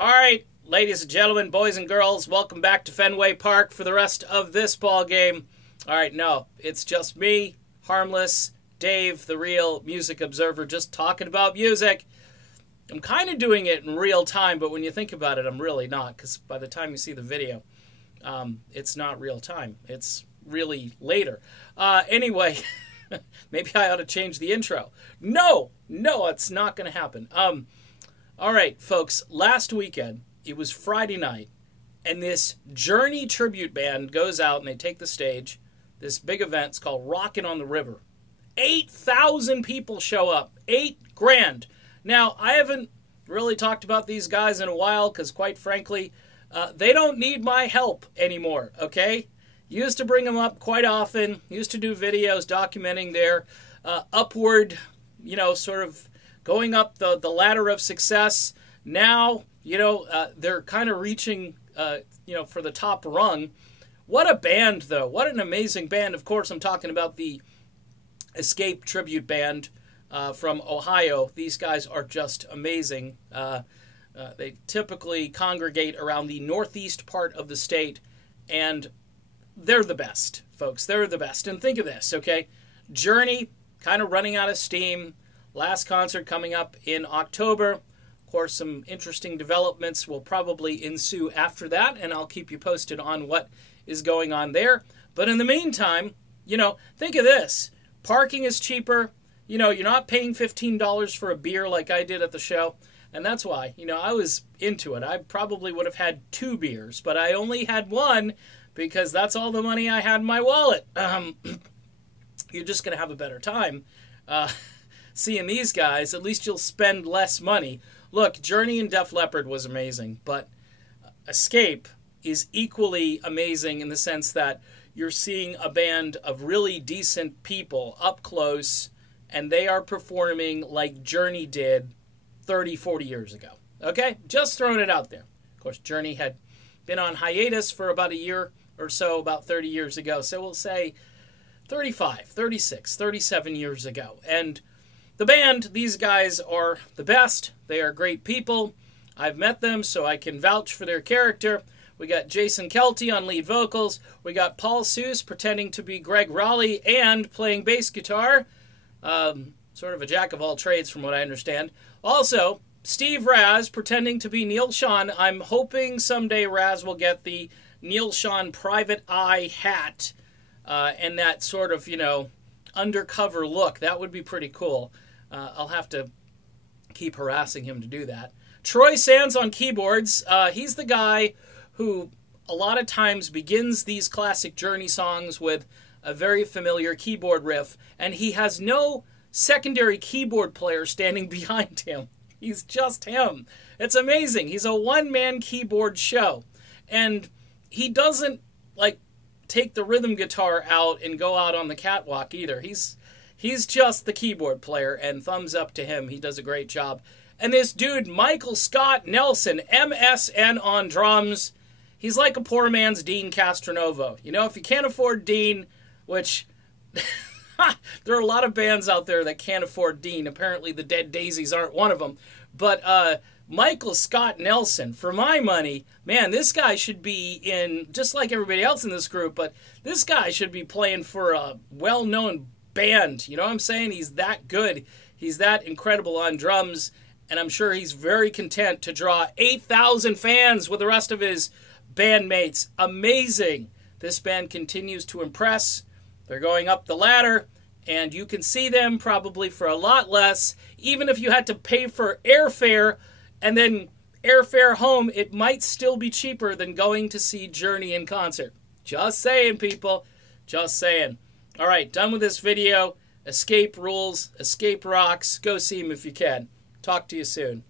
All right, ladies and gentlemen, boys and girls, welcome back to Fenway Park for the rest of this ball game. All right, no, it's just me, harmless, Dave, the real music observer, just talking about music. I'm kind of doing it in real time, but when you think about it, I'm really not, because by the time you see the video, it's not real time. It's really later. Anyway, maybe I ought to change the intro. No, it's not going to happen. All right, folks, last weekend, it was Friday night, and this Journey tribute band goes out and they take the stage. This big event's called Rockin' on the River. 8,000 people show up. 8 grand. Now, I haven't really talked about these guys in a while because, quite frankly, they don't need my help anymore, okay? Used to bring them up quite often. Used to do videos documenting their upward, sort of going up the ladder of success. Now, they're kind of reaching, for the top rung. What a band, though. What an amazing band. Of course, I'm talking about the Escape Tribute Band from Ohio. These guys are just amazing. They typically congregate around the northeast part of the state, and they're the best, folks. They're the best. And think of this, okay? Journey kind of running out of steam. Last concert coming up in October. Of course, some interesting developments will probably ensue after that, and I'll keep you posted on what is going on there. But in the meantime, think of this. Parking is cheaper. You're not paying $15 for a beer like I did at the show. And that's why, I was into it. I probably would have had 2 beers, but I only had 1 because that's all the money I had in my wallet. You're just going to have a better time seeing these guys. At least you'll spend less money. Look, Journey and Def Leppard was amazing, but Escape is equally amazing in the sense that you're seeing a band of really decent people up close, and they are performing like Journey did 30, 40 years ago. Okay? Just throwing it out there. Of course, Journey had been on hiatus for about a year or so, about 30 years ago. So we'll say 35, 36, 37 years ago. And the band, these guys are the best. They are great people. I've met them, so I can vouch for their character. We got Jason Kelty on lead vocals. We got Paul Seuss pretending to be Greg Raleigh and playing bass guitar. Sort of a jack of all trades from what I understand. Also, Steve Raz pretending to be Neil Schon. I'm hoping someday Raz will get the Neil Schon private eye hat and that sort of, undercover look. That would be pretty cool. I'll have to keep harassing him to do that. Troy Sands on keyboards. He's the guy who a lot of times begins these classic Journey songs with a very familiar keyboard riff, and he has no secondary keyboard player standing behind him. He's just him. It's amazing. He's a one-man keyboard show, and he doesn't, take the rhythm guitar out and go out on the catwalk either. He's just the keyboard player, and thumbs up to him. He does a great job. And this dude, Michael Scott Nelson, MSN on drums, he's like a poor man's Dean Castronovo. If you can't afford Dean, which there are a lot of bands out there that can't afford Dean. Apparently the Dead Daisies aren't one of them. But Michael Scott Nelson, for my money, man, this guy should be in, just like everybody else in this group, but this guy should be playing for a well-known band. You know what I'm saying? He's that good. He's that incredible on drums, and I'm sure he's very content to draw 8,000 fans with the rest of his bandmates. Amazing. This band continues to impress. They're going up the ladder, and you can see them probably for a lot less. Even if you had to pay for airfare and then airfare home, it might still be cheaper than going to see Journey in concert. Just saying, people. Just saying. All right, done with this video. Escape rules. Escape rocks. Go see them if you can. Talk to you soon.